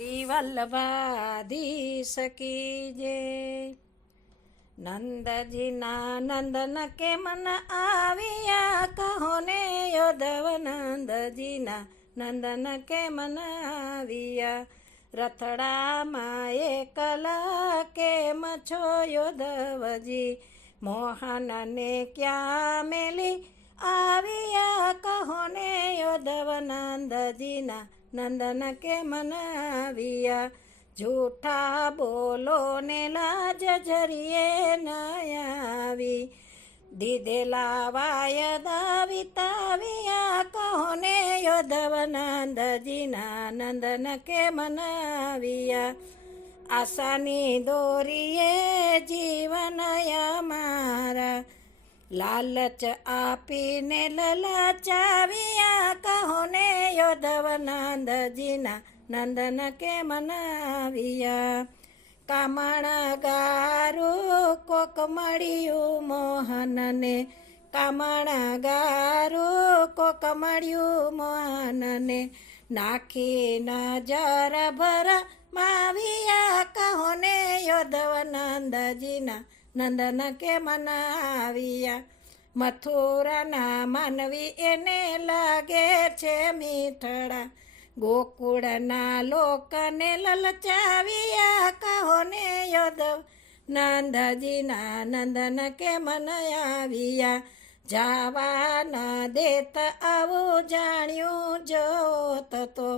શ્રી વલ્લભાધીશ કી જય નંદજીના નંદન કે મન આવ્યા કહો ને યોધવ નંદજીના નંદન કે મન આવ્યા રથડામાં એકલા કેમ છો યોધવજી મોહનને ક્યાં મેલી આવ્યા કહો ને યોધવ નંદજીના નંદન કે મનાવિયા, જૂઠા બોલો ને લાજ જરીએ નયાવી. દીધેલા વાયદા વિતાવ્યા કહો ને યોધવ નંદજીના નંદન કે મનાવ્યા. આશાની દોરીએ જીવનયા મારા લાલચ આપીને લલચાવ્યા કહો ને યોધવ નંદજીના નંદન કે મનાવ્યા? કામણા ગારું કોક મળ્યું મોહનને, કામણા ગારું કોક મળ્યું મોહનને, નાખી નજર ભર માવ્યા કહો ને યોધવ નંદજીના નંદન કે મનાવ્યા મથુરાના માનવી એને લાગે છે મીઠડા. ગોકુળના લોકને લલચાવ્યા કહો ને યોધવ નંદજીના નંદન કે મનાવ્યા જાવા ન દેત આવું જાણ્યું જોત તો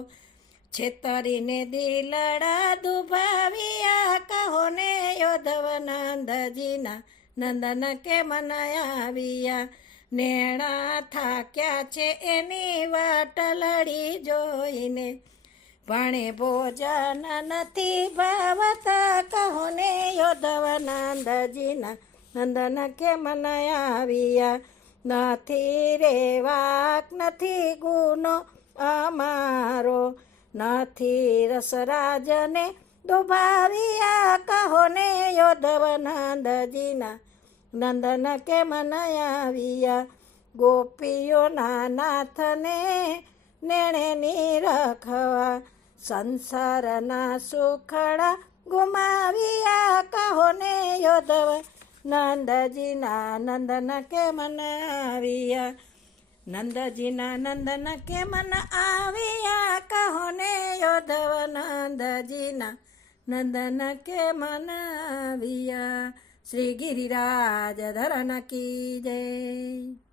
છેતરીને દિલડા દુભાવ્યા કહો ને યોધવ નંદજીના નંદન કે મનાવ્યા. નેણા થાક્યા છે એની વાટ લડી જોઈને. ભણે ભોજન નથી ભાવતા કહો ને યોધવ નંદજીના નંદન કે મનાવ્યા. નથી રે વાક નથી ગુનો અમારો. નથી રસરાજને દુભાવ્યા કહો ને યોધવ નંદજીના નંદન કે મનાવ્યા ગોપીઓના નાથને નેણે નિરખવા, સંસારના સુખડા ગુમાવ્યા કહો ને યોધવ નંદજીના નંદન કે મનાવ્યા નંદજીના નંદન કે મન આવ્યા ને નંદજીના નંદન કે મનાવિયા. શ્રી ગિરિરાજ ધરણ કી જય.